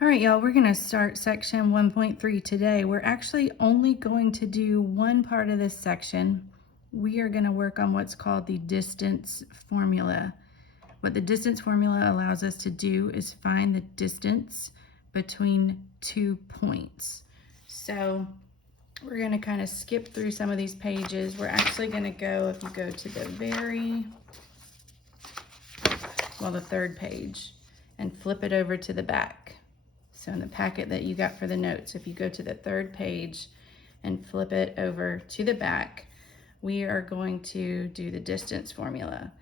All right, y'all, we're gonna start section 1.3 today. We're actually only going to do one part of this section. We are gonna work on what's called the distance formula. What the distance formula allows us to do is find the distance between 2 points. So we're gonna kind of skip through some of these pages. We're actually gonna go, if you go to the the third page and flip it over to the back. So in the packet that you got for the notes, if you go to the third page and flip it over to the back, we are going to do the distance formula.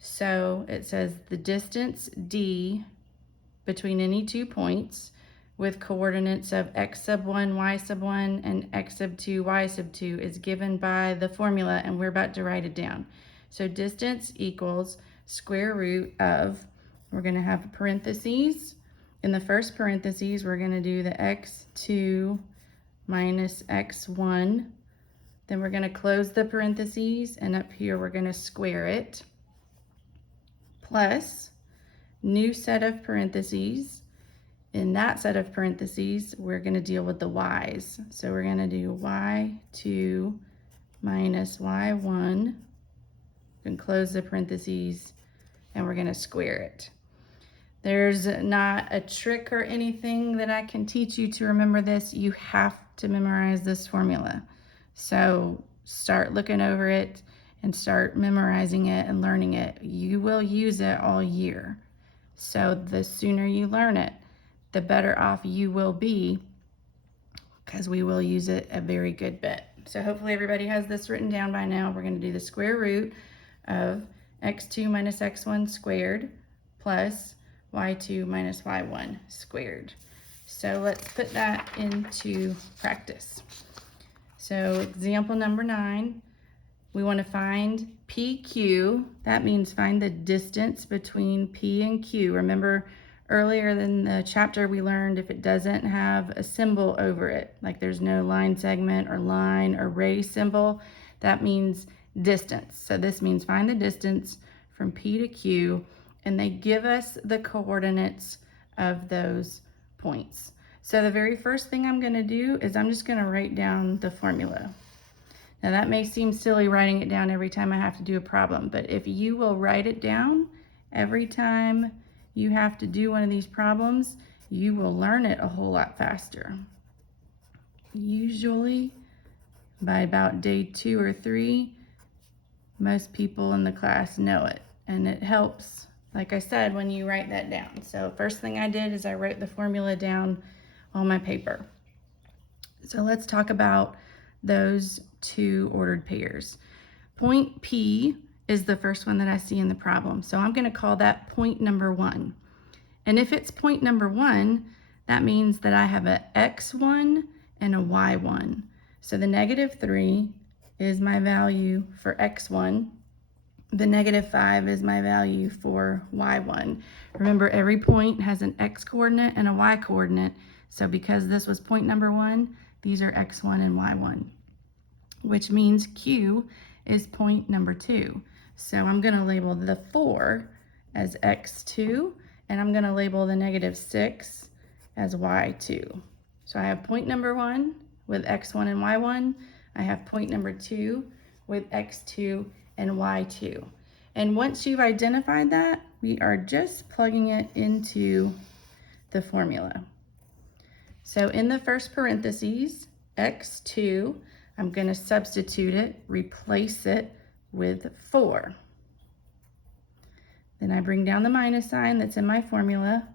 So it says the distance D between any 2 points with coordinates of x sub 1, y sub 1, and x sub 2, y sub 2 is given by the formula, and we're about to write it down. So distance equals square root of, we're going to have parentheses. In the first parentheses, we're going to do the x2 minus x1. Then we're going to close the parentheses, and up here we're going to square it, plus new set of parentheses. In that set of parentheses, we're going to deal with the y's. So we're going to do y2 minus y1, and close the parentheses, and we're going to square it. There's not a trick or anything that I can teach you to remember this. You have to memorize this formula. So start looking over it and start memorizing it and learning it. You will use it all year. So the sooner you learn it, the better off you will be, because we will use it a very good bit. So hopefully everybody has this written down by now. We're going to do the square root of x2 minus x1 squared plus y2 minus y1 squared. So let's put that into practice. So example number 9, we want to find PQ. That means find the distance between P and Q. Remember earlier in the chapter we learned if it doesn't have a symbol over it, like there's no line segment or line or ray symbol, that means distance. So this means find the distance from P to Q, and they give us the coordinates of those points. So the very first thing I'm going to do is I'm just going to write down the formula. Now that may seem silly writing it down every time I have to do a problem, but if you will write it down every time you have to do one of these problems, you will learn it a whole lot faster. Usually by about day 2 or 3, most people in the class know it, and it helps, like I said, when you write that down. So first thing I did is I wrote the formula down on my paper. So let's talk about those 2 ordered pairs. Point P is the first one that I see in the problem. So I'm going to call that point number 1. And if it's point number 1, that means that I have a x1 and a y1. So the -3 is my value for x1. The -5 is my value for y1. Remember, every point has an x coordinate and a y coordinate. So because this was point number 1, these are x1 and y1, which means Q is point number 2. So I'm going to label the 4 as x2, and I'm going to label the -6 as y2. So I have point number 1 with x1 and y1. I have point number 2 with x2 and y2. And once you've identified that, we are just plugging it into the formula. So in the first parentheses, x2, I'm going to substitute it, replace it with 4. Then I bring down the minus sign that's in my formula.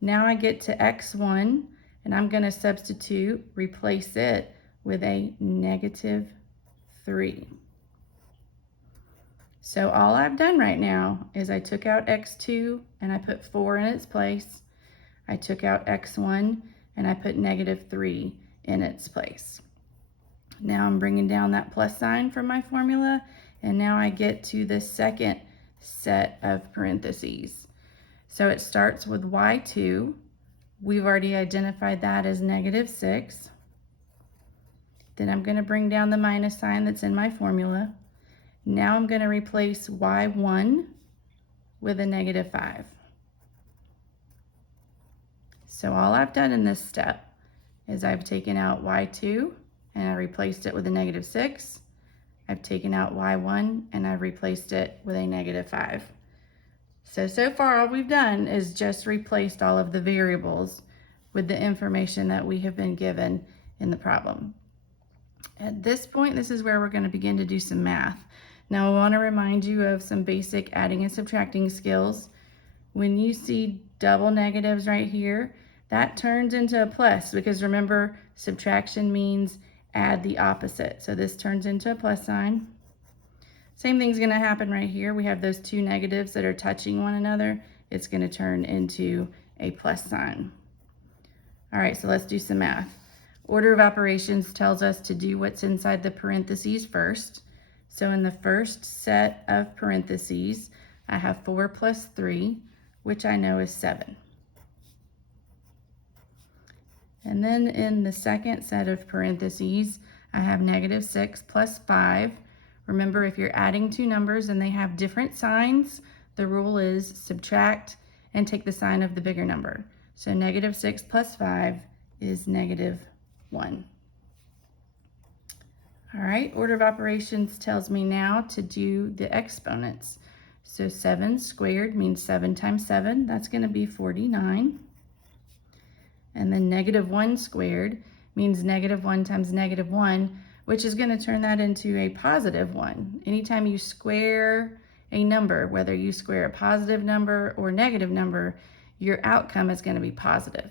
Now I get to x1, and I'm going to substitute, replace it with a -3. So all I've done right now is I took out x2 and I put 4 in its place. I took out x1 and I put -3 in its place. Now I'm bringing down that plus sign from my formula, and now I get to the second set of parentheses. So it starts with y2. We've already identified that as -6. Then I'm going to bring down the minus sign that's in my formula. Now I'm going to replace y1 with a -5. So all I've done in this step is I've taken out y2 and I replaced it with a -6. I've taken out y1 and I've replaced it with a -5. So far all we've done is just replaced all of the variables with the information that we have been given in the problem. At this point, this is where we're going to begin to do some math. Now I want to remind you of some basic adding and subtracting skills. When you see double negatives right here, that turns into a plus, because remember, subtraction means add the opposite. So this turns into a plus sign. Same thing's going to happen right here. We have those two negatives that are touching one another. It's going to turn into a plus sign. All right, so let's do some math. Order of operations tells us to do what's inside the parentheses first. So in the first set of parentheses, I have 4 plus 3, which I know is 7. And then in the second set of parentheses, I have -6 plus 5. Remember, if you're adding two numbers and they have different signs, the rule is subtract and take the sign of the bigger number. So -6 plus 5 is -1. All right, order of operations tells me now to do the exponents. So 7 squared means 7 times 7, that's going to be 49. And then -1 squared means -1 times -1, which is going to turn that into a +1. Anytime you square a number, whether you square a positive number or negative number, your outcome is going to be positive.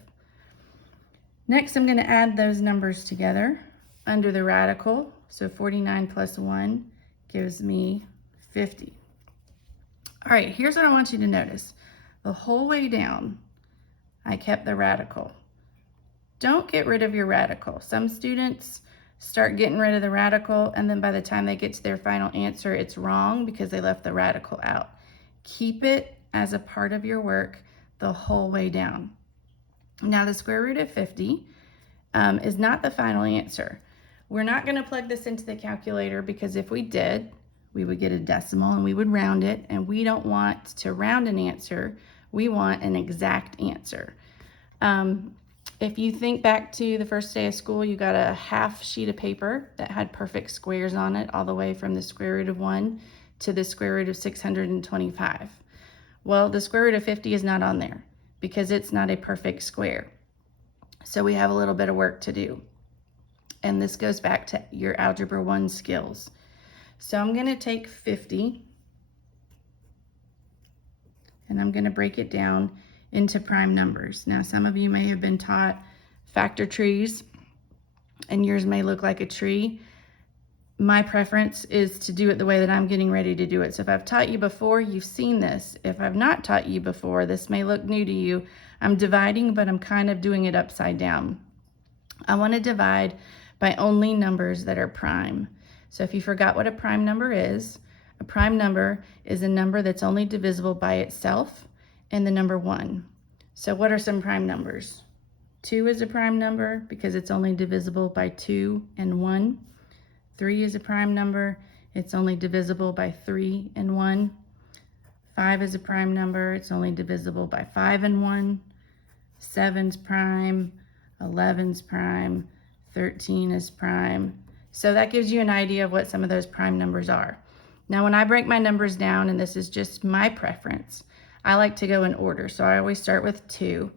Next, I'm going to add those numbers together under the radical. So 49 plus 1 gives me 50. All right, here's what I want you to notice. The whole way down, I kept the radical. Don't get rid of your radical. Some students start getting rid of the radical, and then by the time they get to their final answer, it's wrong because they left the radical out. Keep it as a part of your work the whole way down. Now, the square root of 50 is not the final answer. We're not going to plug this into the calculator, because if we did, we would get a decimal and we would round it, and we don't want to round an answer. We want an exact answer. If you think back to the first day of school, you got a half sheet of paper that had perfect squares on it, all the way from the square root of 1 to the square root of 625. Well, the square root of 50 is not on there because it's not a perfect square. So we have a little bit of work to do. And this goes back to your Algebra 1 skills. So I'm going to take 50 and I'm going to break it down into prime numbers. Now, some of you may have been taught factor trees and yours may look like a tree. My preference is to do it the way that I'm getting ready to do it. So if I've taught you before, you've seen this. If I've not taught you before, this may look new to you. I'm dividing, but I'm kind of doing it upside down. I want to divide by only numbers that are prime. So if you forgot what a prime number is, a prime number is a number that's only divisible by itself and the number 1. So what are some prime numbers? 2 is a prime number because it's only divisible by 2 and 1. 3 is a prime number. It's only divisible by 3 and 1. 5 is a prime number. It's only divisible by 5 and 1. 7's prime. 11's prime. 13 is prime. So that gives you an idea of what some of those prime numbers are. Now, when I break my numbers down, and this is just my preference, I like to go in order. So I always start with 2.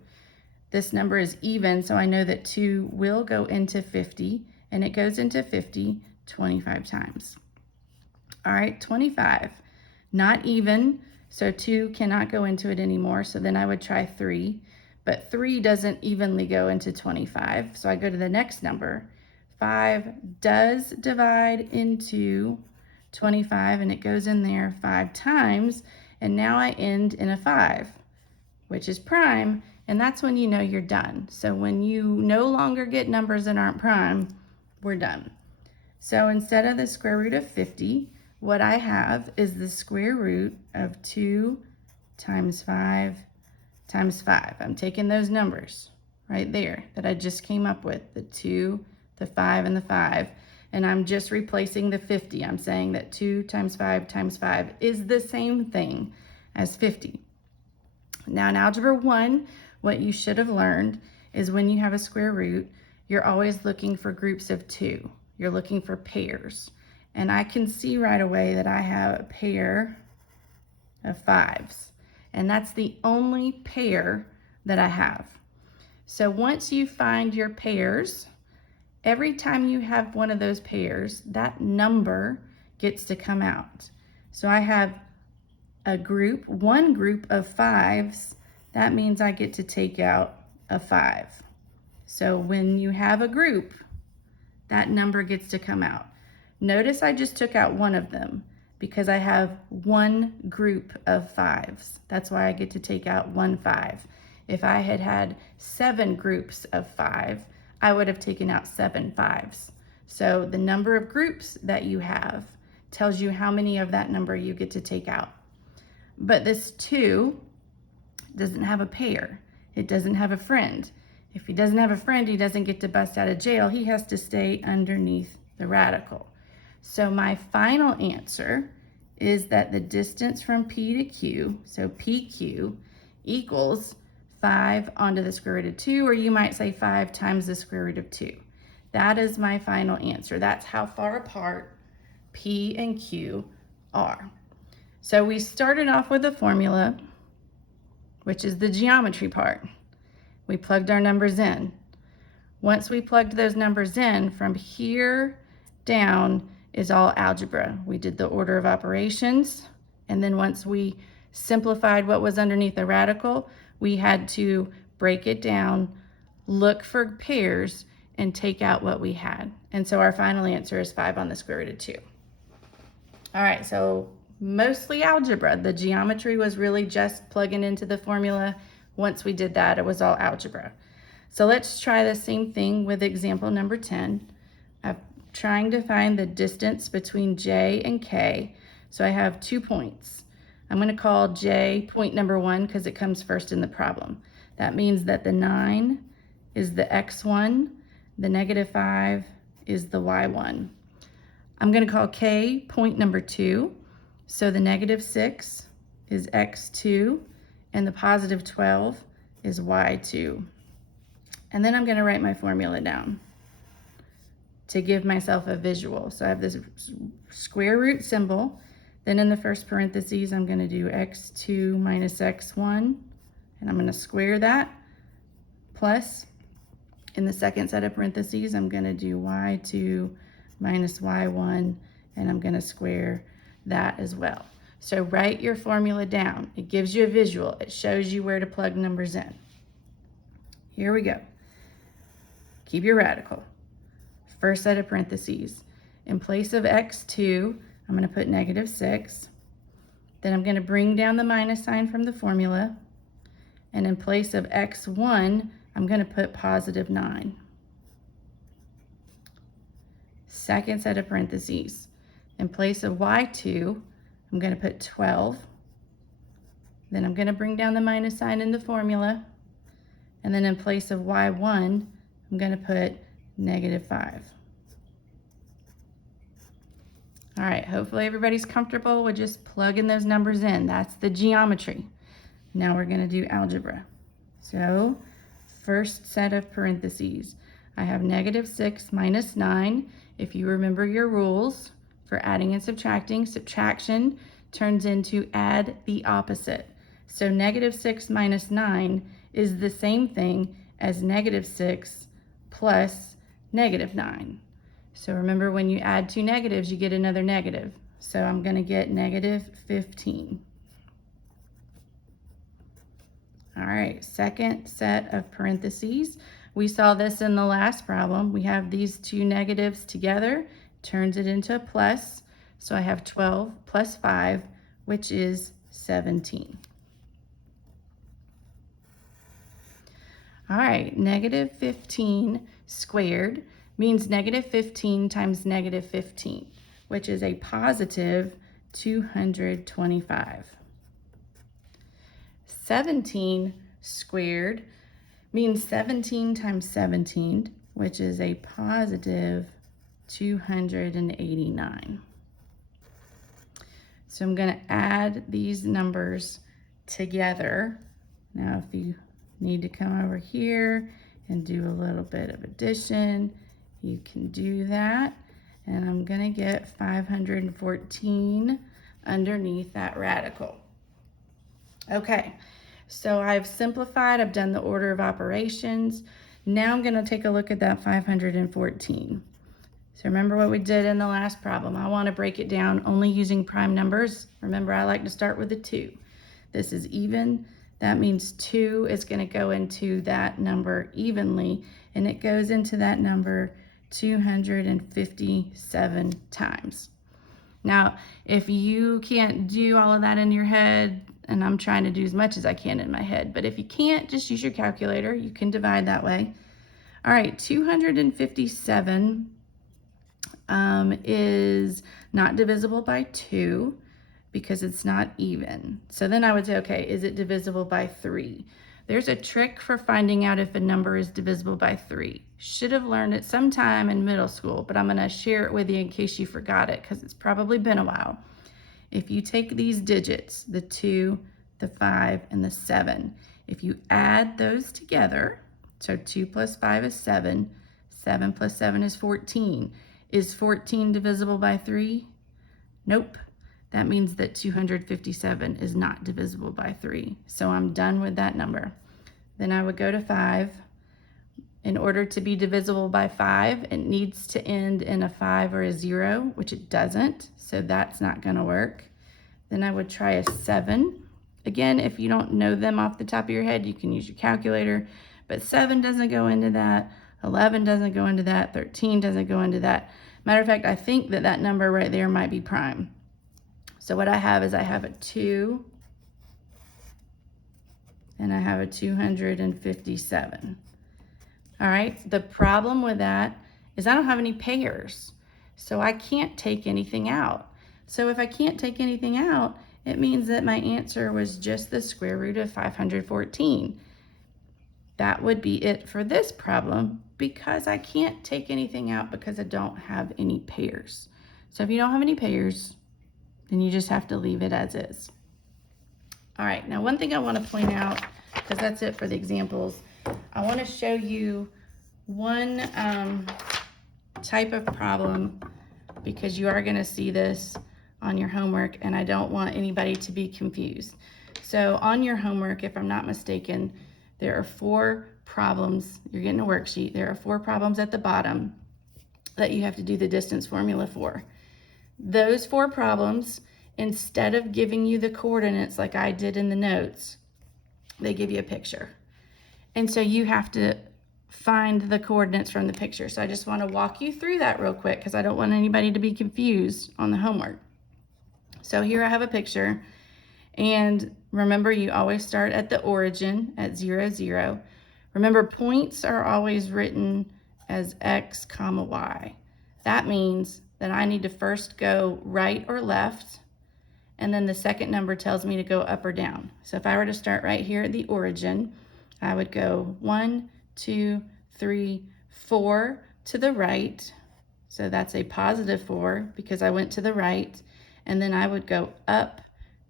This number is even, so I know that 2 will go into 50, and it goes into 50 25 times. All right, 25, not even, so 2 cannot go into it anymore, so then I would try 3, but 3 doesn't evenly go into 25, so I go to the next number. 5 does divide into 25, and it goes in there 5 times, and now I end in a 5, which is prime, and that's when you know you're done. So when you no longer get numbers that aren't prime, we're done. So instead of the square root of 50, what I have is the square root of 2 times 5 times 5. I'm taking those numbers right there that I just came up with, the 2, the 5, and the 5, and I'm just replacing the 50. I'm saying that 2 times 5 times 5 is the same thing as 50. Now in Algebra 1, what you should have learned is when you have a square root, you're always looking for groups of 2. You're looking for pairs. And I can see right away that I have a pair of 5s. And that's the only pair that I have. So once you find your pairs, every time you have one of those pairs, that number gets to come out. So I have one group of 5s. That means I get to take out a 5. So when you have a group, that number gets to come out. Notice I just took out one of them because I have one group of 5s. That's why I get to take out 1 5. If I had had 7 groups of 5, I would have taken out 7 5s. So the number of groups that you have tells you how many of that number you get to take out. But this 2 doesn't have a pair. It doesn't have a friend. If he doesn't have a friend, he doesn't get to bust out of jail. He has to stay underneath the radical. So my final answer is that the distance from P to Q, so PQ, equals 5 onto the square root of 2, or you might say 5 times the square root of 2. That is my final answer. That's how far apart P and Q are. So we started off with a formula, which is the geometry part. We plugged our numbers in. Once we plugged those numbers in, from here down is all algebra. We did the order of operations, and then once we simplified what was underneath the radical, we had to break it down, look for pairs, and take out what we had. And so our final answer is 5 on the square root of 2. All right, so mostly algebra. The geometry was really just plugging into the formula. Once we did that, it was all algebra. So let's try the same thing with example number 10. I'm trying to find the distance between J and K. So I have 2 points. I'm going to call J point number 1 because it comes first in the problem. That means that the 9 is the x1, the -5 is the y1. I'm going to call K point number 2. So the -6 is x2, and the +12 is y2. And then I'm going to write my formula down to give myself a visual. So I have this square root symbol. Then in the first parentheses, I'm going to do x2 minus x1, and I'm going to square that. Plus, in the second set of parentheses, I'm going to do y2 minus y1, and I'm going to square that as well. So write your formula down. It gives you a visual. It shows you where to plug numbers in. Here we go. Keep your radical. First set of parentheses. In place of x2, I'm going to put -6. Then I'm going to bring down the minus sign from the formula. And in place of x1, I'm going to put +9. Second set of parentheses. In place of y2, I'm going to put 12. Then I'm going to bring down the minus sign in the formula. And then in place of y1, I'm going to put -5. All right, hopefully everybody's comfortable with just plugging those numbers in. That's the geometry. Now we're going to do algebra. So first set of parentheses. I have -6 minus 9. If you remember your rules for adding and subtracting, subtraction turns into add the opposite. So -6 minus 9 is the same thing as -6 plus -9. So remember, when you add 2 negatives, you get another negative. So I'm going to get -15. All right, second set of parentheses. We saw this in the last problem. We have these 2 negatives together, turns it into a plus. So I have 12 plus 5, which is 17. All right, -15 squared means -15 times -15, which is a positive 225. 17 squared means 17 times 17, which is a positive 289. So I'm going to add these numbers together. Now, if you need to come over here and do a little bit of addition, you can do that. And I'm gonna get 514 underneath that radical. Okay, so I've simplified, I've done the order of operations. Now I'm gonna take a look at that 514. So remember what we did in the last problem. I wanna break it down only using prime numbers. Remember, I like to start with a 2. This is even. That means 2 is gonna go into that number evenly, and it goes into that number 257 times. Now, if you can't do all of that in your head, and I'm trying to do as much as I can in my head, but if you can't, just use your calculator. You can divide that way. All right, 257 is not divisible by 2 because it's not even. So then I would say, okay, is it divisible by 3? There's a trick for finding out if a number is divisible by 3. Should have learned it sometime in middle school, but I'm gonna share it with you in case you forgot it because it's probably been a while. If you take these digits, the 2, the 5, and the 7, if you add those together, so 2 plus 5 is 7, 7 plus 7 is 14. Is 14 divisible by 3? Nope. That means that 257 is not divisible by 3. So I'm done with that number. Then I would go to 5. In order to be divisible by 5, it needs to end in a 5 or a 0, which it doesn't, so that's not gonna work. Then I would try a 7. Again, if you don't know them off the top of your head, you can use your calculator, but 7 doesn't go into that, 11 doesn't go into that, 13 doesn't go into that. Matter of fact, I think that that number right there might be prime. So what I have is I have a 2 and I have a 257. All right, the problem with that is I don't have any pairs, so I can't take anything out. So if I can't take anything out, it means that my answer was just the square root of 514. That would be it for this problem because I can't take anything out because I don't have any pairs. So if you don't have any pairs, then you just have to leave it as is. All right, now one thing I want to point out, because that's it for the examples, I want to show you one type of problem because you are going to see this on your homework and I don't want anybody to be confused. So on your homework, if I'm not mistaken, there are 4 problems. You're getting a worksheet. There are 4 problems at the bottom that you have to do the distance formula for. Those 4 problems, instead of giving you the coordinates like I did in the notes, they give you a picture. And so you have to find the coordinates from the picture. So I just want to walk you through that real quick because I don't want anybody to be confused on the homework. So here I have a picture, and remember you always start at the origin at 0, 0. Remember, points are always written as x comma y. That means that I need to first go right or left, and then the second number tells me to go up or down. So if I were to start right here at the origin, I would go 1, 2, 3, 4 to the right. So that's a positive 4 because I went to the right. And then I would go up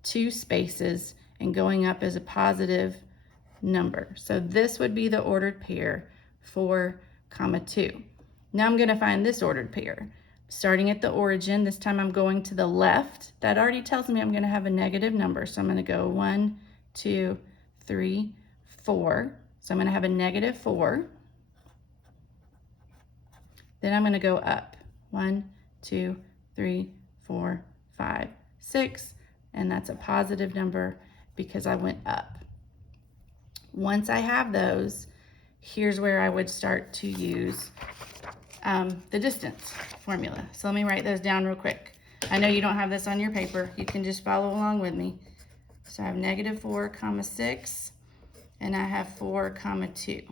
2 spaces, and going up is a positive number. So this would be the ordered pair, 4, 2. Now I'm going to find this ordered pair. Starting at the origin, this time I'm going to the left. That already tells me I'm going to have a negative number. So I'm going to go 1, 2, 3, 4. So I'm going to have a negative 4. Then I'm going to go up 1, 2, 3, 4, 5, 6, and that's a positive number because I went up. Once I have those, here's where I would start to use the distance formula. So let me write those down real quick. I know you don't have this on your paper. You can just follow along with me. So I have negative 4, 6, and I have 4, 2.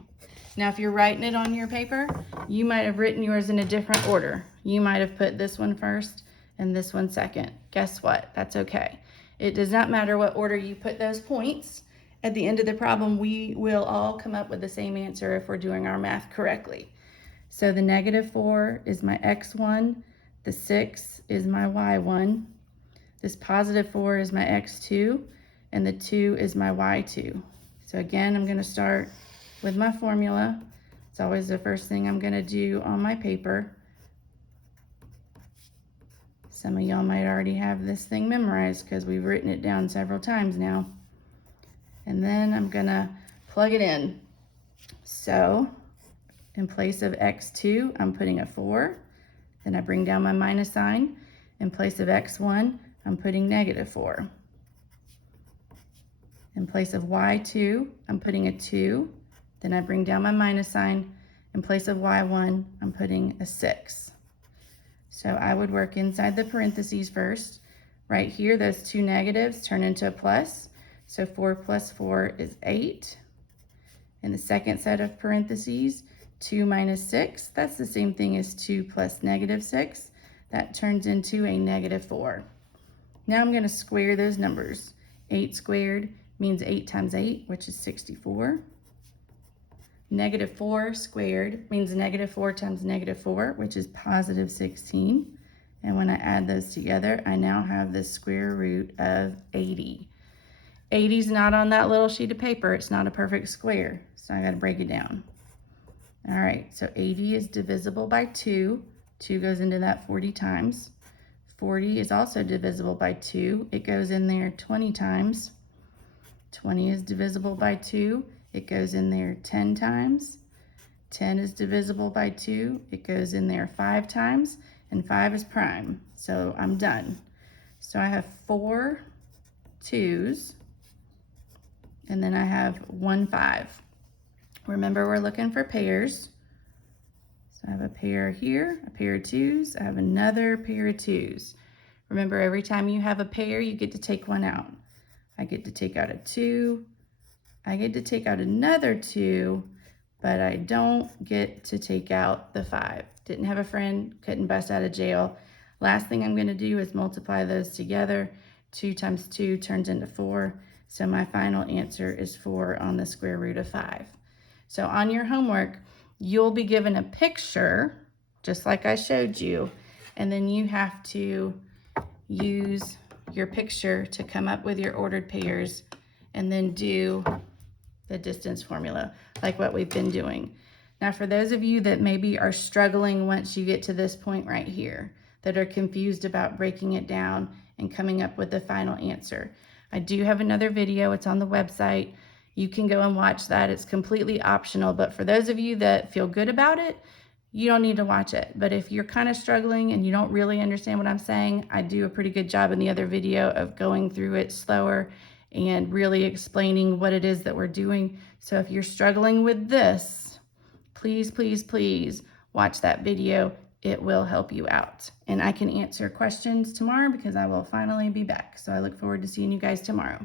Now, if you're writing it on your paper, you might have written yours in a different order. You might have put this one first and this one second. Guess what? That's okay. It does not matter what order you put those points. At the end of the problem, we will all come up with the same answer if we're doing our math correctly. So the negative 4 is my x1, the 6 is my y1, this positive 4 is my x2, and the 2 is my y2. So again, I'm going to start with my formula. It's always the first thing I'm going to do on my paper. Some of y'all might already have this thing memorized because we've written it down several times now. And then I'm going to plug it in. So in place of x2, I'm putting a 4. Then I bring down my minus sign. In place of x1, I'm putting -4. In place of y2, I'm putting a 2. Then I bring down my minus sign. In place of y1, I'm putting a 6. So I would work inside the parentheses first. Right here, those two negatives turn into a plus. So 4 plus 4 is 8. In the second set of parentheses, 2 minus 6, that's the same thing as 2 plus -6. That turns into a -4. Now I'm going to square those numbers. 8 squared means 8 times 8, which is 64. -4 squared means -4 times -4, which is positive 16. And when I add those together, I now have the square root of 80. 80 is not on that little sheet of paper. It's not a perfect square, so I got to break it down. All right, so 80 is divisible by 2. 2 goes into that 40 times. 40 is also divisible by 2. It goes in there 20 times. 20 is divisible by 2. It goes in there 10 times. 10 is divisible by 2. It goes in there 5 times. And 5 is prime. So I'm done. So I have 4 2's. And then I have 1 5. Remember, we're looking for pairs. So I have a pair here, a pair of 2's. I have another pair of 2's. Remember, every time you have a pair, you get to take one out. I get to take out a 2. I get to take out another 2, but I don't get to take out the 5. Didn't have a friend, couldn't bust out of jail. Last thing I'm going to do is multiply those together. 2 times 2 turns into 4. So my final answer is 4 on the square root of 5. So on your homework, you'll be given a picture, just like I showed you, and then you have to use your picture to come up with your ordered pairs and then do the distance formula, like what we've been doing. Now, for those of you that maybe are struggling once you get to this point right here, that are confused about breaking it down and coming up with the final answer, I do have another video. It's on the website. You can go and watch that. It's completely optional, but for those of you that feel good about it, you don't need to watch it. But if you're kind of struggling and you don't really understand what I'm saying, I do a pretty good job in the other video of going through it slower and really explaining what it is that we're doing. So if you're struggling with this, please, please, please watch that video. It will help you out. And I can answer questions tomorrow because I will finally be back. So I look forward to seeing you guys tomorrow.